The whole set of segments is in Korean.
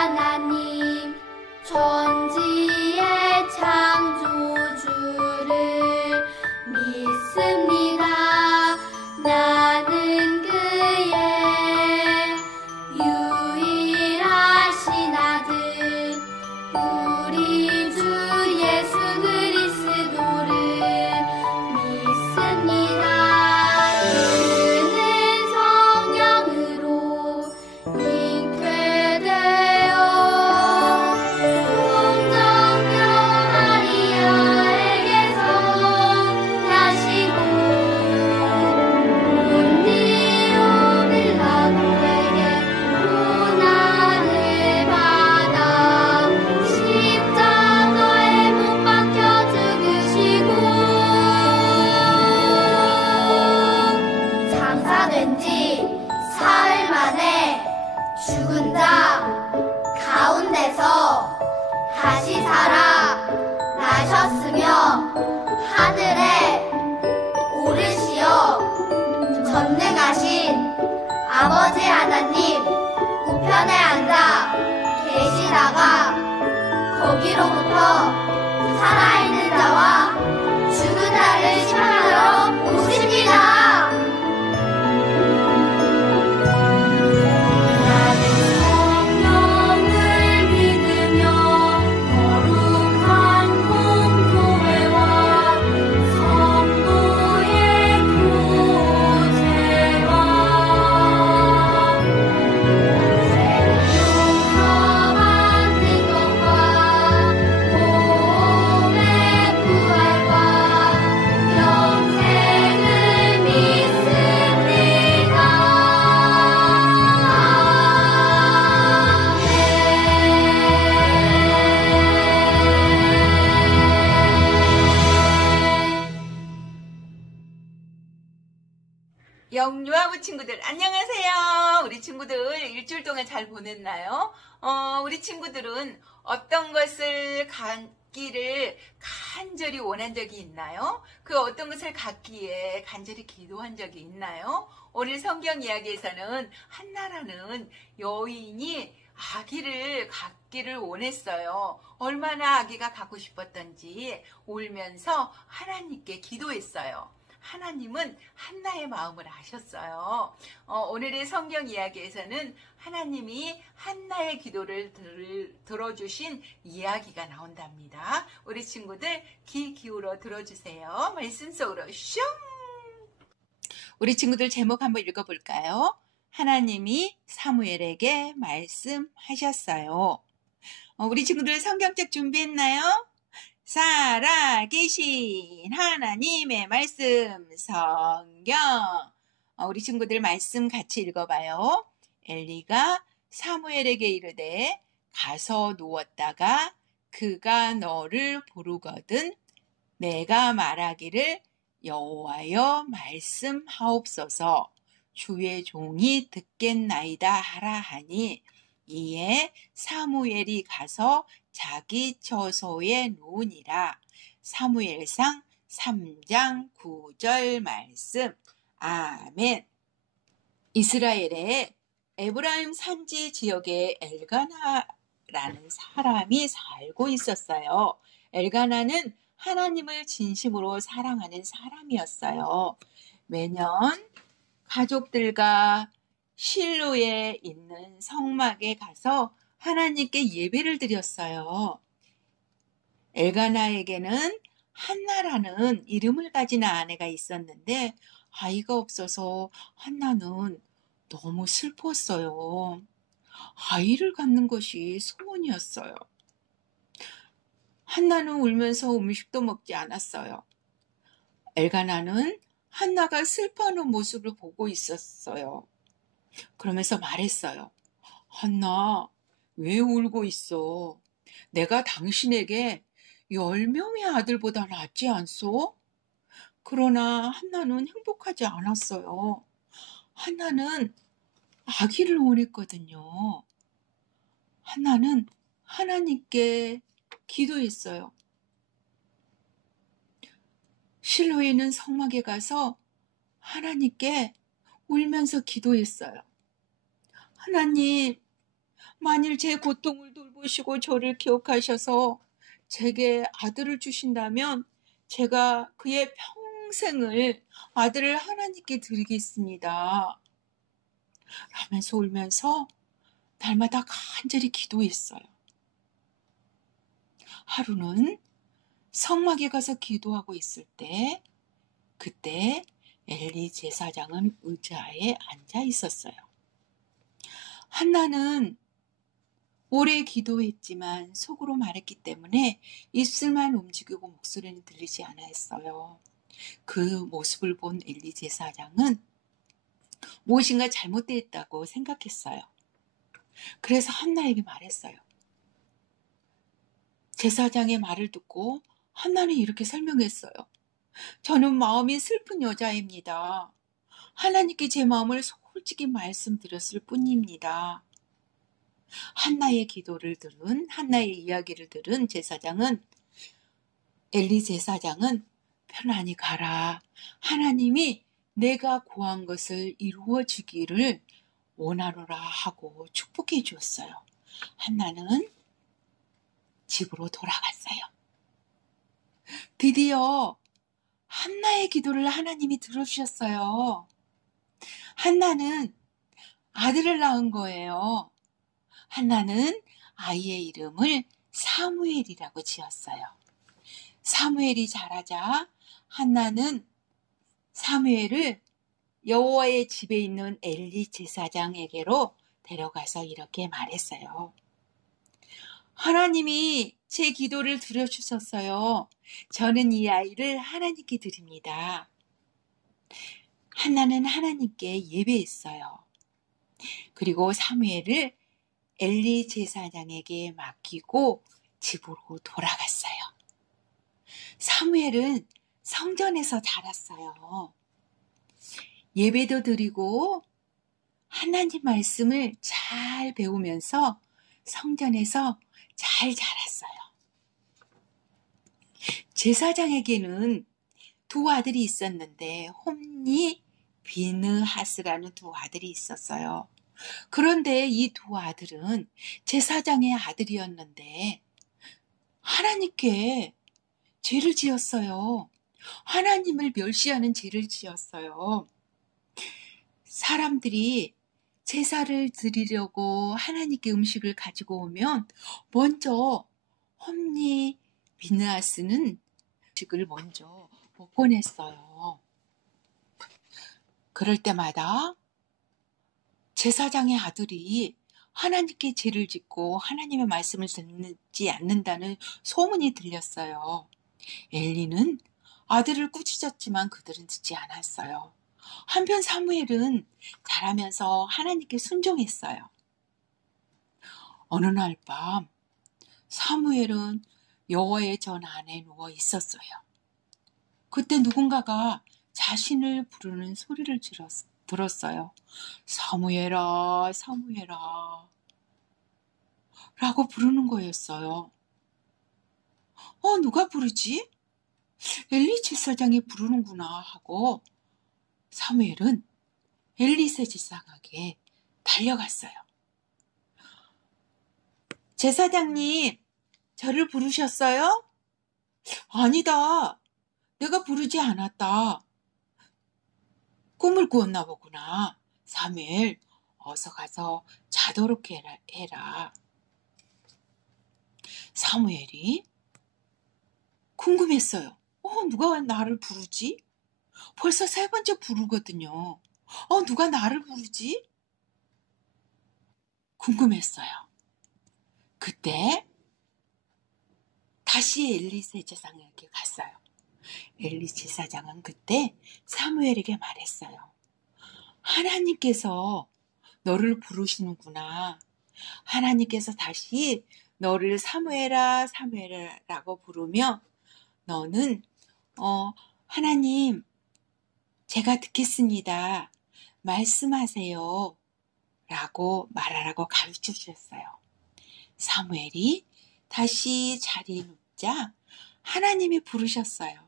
하나님 천지의 창조주를 믿습니다. 나는 그의 유일하신 아들 우리 주 예수 그리스도를 믿습니다. 그는 성령으로 잉태되어 동정녀 마리아에게서 나시고 본디오 빌라도에게 고난을 받아 십자가에 못 박혀 죽으시고 장사된 지 사흘 만에 죽은 자 가운데서 다시 살아 나셨으며 하늘에 오르시어 전능하신 아버지 하나님 우편에 앉아 계시다가 거기로부터 살아있는 자와 죽은 자를 심판하러 오십니다. 나는 성령을 믿으며 거룩한 공교회와 성도의 교제와 죄를 용서받는 것과 몸의 부활과 영생을 믿습니다. 영유아부 친구들 안녕하세요. 우리 친구들 일주일 동안 잘 보냈나요? 우리 친구들은 어떤 것을 갖기를 간절히 원한 적이 있나요? 그 어떤 것을 갖기에 간절히 기도한 적이 있나요? 오늘 성경 이야기에서는 한나라는 여인이 아기를 갖기를 원했어요. 얼마나 아기가 갖고 싶었던지 울면서 하나님께 기도했어요. 하나님은 한나의 마음을 아셨어요. 오늘의 성경 이야기에서는 하나님이 한나의 기도를 들어주신 이야기가 나온답니다. 우리 친구들 귀 기울여 들어주세요. 말씀 속으로 슝! 우리 친구들 제목 한번 읽어볼까요? 하나님이 사무엘에게 말씀하셨어요. 우리 친구들 성경책 준비했나요? 살아계신 하나님의 말씀 성경. 우리 친구들 말씀 같이 읽어봐요. 엘리가 사무엘에게 이르되 가서 누웠다가 그가 너를 부르거든 내가 말하기를 여호와여 말씀하옵소서 주의 종이 듣겠나이다 하라 하니 이에 사무엘이 가서 자기 처소에 누우니라. 사무엘상 3장 9절 말씀. 아멘. 이스라엘의 에브라임 산지 지역에 엘가나라는 사람이 살고 있었어요. 엘가나는 하나님을 진심으로 사랑하는 사람이었어요. 매년 가족들과 실로에 있는 성막에 가서 하나님께 예배를 드렸어요. 엘가나에게는 한나라는 이름을 가진 아내가 있었는데 아이가 없어서 한나는 너무 슬펐어요. 아이를 갖는 것이 소원이었어요. 한나는 울면서 음식도 먹지 않았어요. 엘가나는 한나가 슬퍼하는 모습을 보고 있었어요. 그러면서 말했어요. 한나, 왜 울고 있어? 내가 당신에게 10명의 아들보다 낫지 않소? 그러나 한나는 행복하지 않았어요. 한나는 아기를 원했거든요. 한나는 하나님께 기도했어요. 실로에 있는 성막에 가서 하나님께 울면서 기도했어요. 하나님, 만일 제 고통을 돌보시고 저를 기억하셔서 제게 아들을 주신다면 제가 그의 평생을 아들을 하나님께 드리겠습니다. 라면서 울면서 날마다 간절히 기도했어요. 하루는 성막에 가서 기도하고 있을 때 그때 엘리 제사장은 의자에 앉아 있었어요. 한나는 오래 기도했지만 속으로 말했기 때문에 입술만 움직이고 목소리는 들리지 않았어요. 그 모습을 본 엘리 제사장은 무엇인가 잘못되었다고 생각했어요. 그래서 한나에게 말했어요. 제사장의 말을 듣고 한나는 이렇게 설명했어요. 저는 마음이 슬픈 여자입니다. 하나님께 제 마음을 솔직히 말씀드렸을 뿐입니다. 한나의 이야기를 들은 엘리 제사장은 편안히 가라. 하나님이 내가 구한 것을 이루어 주기를 원하노라 하고 축복해 주었어요. 한나는 집으로 돌아갔어요. 드디어 한나의 기도를 하나님이 들어주셨어요. 한나는 아들을 낳은 거예요. 한나는 아이의 이름을 사무엘이라고 지었어요. 사무엘이 자라자 한나는 사무엘을 여호와의 집에 있는 엘리 제사장에게로 데려가서 이렇게 말했어요. 하나님이 제 기도를 들어주셨어요. 저는 이 아이를 하나님께 드립니다. 한나는 하나님께 예배했어요. 그리고 사무엘을 엘리 제사장에게 맡기고 집으로 돌아갔어요. 사무엘은 성전에서 자랐어요. 예배도 드리고 하나님 말씀을 잘 배우면서 성전에서 잘 자랐어요. 제사장에게는 두 아들이 있었는데 홈니, 비느하스라는 두 아들이 있었어요. 그런데 이 두 아들은 제사장의 아들이었는데 하나님께 죄를 지었어요. 하나님을 멸시하는 죄를 지었어요. 사람들이 제사를 드리려고 하나님께 음식을 가지고 오면 먼저 홈니, 비느하스는 음식을 먼저 못 보냈어요. 그럴 때마다 제사장의 아들이 하나님께 죄를 짓고 하나님의 말씀을 듣지 않는다는 소문이 들렸어요. 엘리는 아들을 꾸짖었지만 그들은 듣지 않았어요. 한편 사무엘은 자라면서 하나님께 순종했어요. 어느 날 밤 사무엘은 여호와의 전 안에 누워 있었어요. 그때 누군가가 자신을 부르는 소리를 들었어요. 사무엘아, 사무엘아 라고 부르는 거였어요. 누가 부르지? 엘리 제사장이 부르는구나 하고 사무엘은 엘리 제사장에게 달려갔어요. 제사장님, 저를 부르셨어요? 아니다. 내가 부르지 않았다. 꿈을 꾸었나 보구나. 사무엘, 어서 가서 자도록 해라. 사무엘이 궁금했어요. 누가 나를 부르지? 벌써 세 번째 부르거든요. 누가 나를 부르지? 궁금했어요. 그때 다시 엘리 제사장에게 갔어요. 엘리 제사장은 그때 사무엘에게 말했어요. 하나님께서 너를 부르시는구나. 하나님께서 다시 너를 사무엘아, 사무엘아라고 부르며 너는 하나님, 제가 듣겠습니다. 말씀하세요. 라고 말하라고 가르쳐 주셨어요. 사무엘이 다시 자리에 눕자 하나님이 부르셨어요.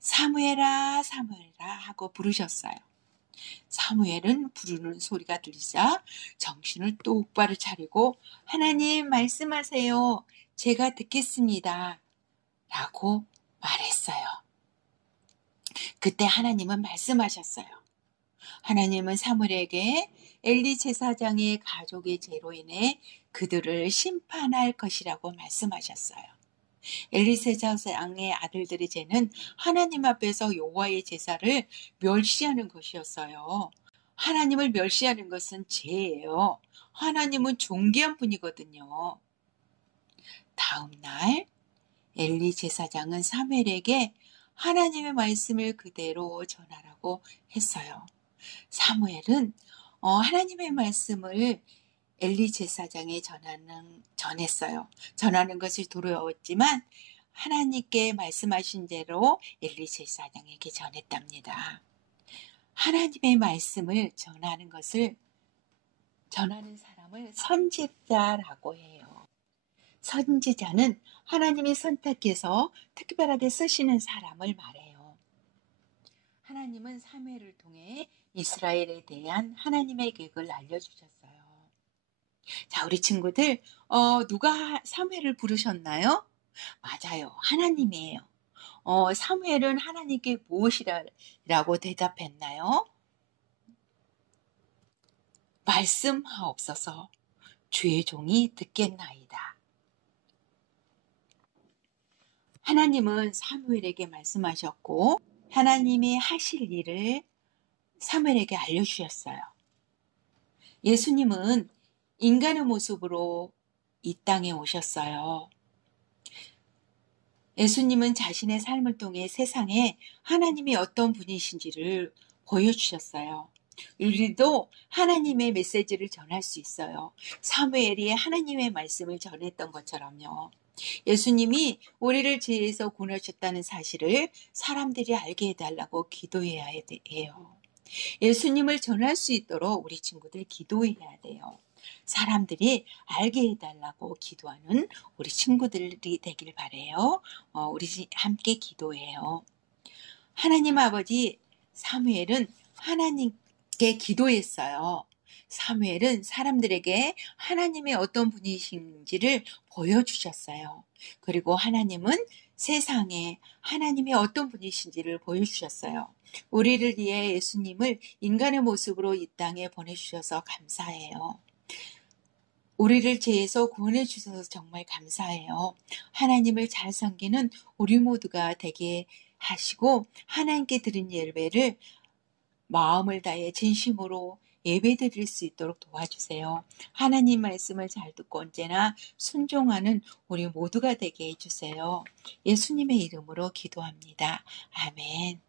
사무엘아, 사무엘아 하고 부르셨어요. 사무엘은 부르는 소리가 들리자 정신을 똑바로 차리고 하나님 말씀하세요. 제가 듣겠습니다. 라고 말했어요. 그때 하나님은 말씀하셨어요. 하나님은 사무엘에게 엘리 제사장의 가족의 죄로 인해 그들을 심판할 것이라고 말씀하셨어요. 엘리 제사장의 아들들의 죄는 하나님 앞에서 여호와의 제사를 멸시하는 것이었어요. 하나님을 멸시하는 것은 죄예요. 하나님은 존귀한 분이거든요. 다음 날 엘리 제사장은 사무엘에게 하나님의 말씀을 그대로 전하라고 했어요. 사무엘은 하나님의 말씀을 엘리 제사장에 전했어요. 전하는 것이 두려웠지만 하나님께 말씀하신 대로 엘리 제사장에게 전했답니다. 하나님의 말씀을 전하는 사람을 선지자라고 해요. 선지자는 하나님이 선택해서 특별하게 쓰시는 사람을 말해요. 하나님은 사무엘을 통해 이스라엘에 대한 하나님의 계획을 알려주셨어요. 자, 우리 친구들, 누가 사무엘을 부르셨나요? 맞아요. 하나님이에요. 사무엘은 하나님께 무엇이라고 대답했나요? 말씀하옵소서 주의 종이 듣겠나이다. 하나님은 사무엘에게 말씀하셨고 하나님이 하실 일을 사무엘에게 알려주셨어요. 예수님은 인간의 모습으로 이 땅에 오셨어요. 예수님은 자신의 삶을 통해 세상에 하나님이 어떤 분이신지를 보여주셨어요. 우리도 하나님의 메시지를 전할 수 있어요. 사무엘이 하나님의 말씀을 전했던 것처럼요. 예수님이 우리를 죄에서 구원하셨다는 사실을 사람들이 알게 해달라고 기도해야 해요. 예수님을 전할 수 있도록 우리 친구들 기도해야 돼요. 사람들이 알게 해달라고 기도하는 우리 친구들이 되길 바라요. 우리 함께 기도해요. 하나님 아버지, 사무엘은 하나님께 기도했어요. 사무엘은 사람들에게 하나님의 어떤 분이신지를 보여주셨어요. 그리고 하나님은 세상에 하나님의 어떤 분이신지를 보여주셨어요. 우리를 위해 예수님을 인간의 모습으로 이 땅에 보내주셔서 감사해요. 우리를 죄에서 구원해 주셔서 정말 감사해요. 하나님을 잘 섬기는 우리 모두가 되게 하시고 하나님께 드린 예배를 마음을 다해 진심으로 예배드릴 수 있도록 도와주세요. 하나님 말씀을 잘 듣고 언제나 순종하는 우리 모두가 되게 해주세요. 예수님의 이름으로 기도합니다. 아멘.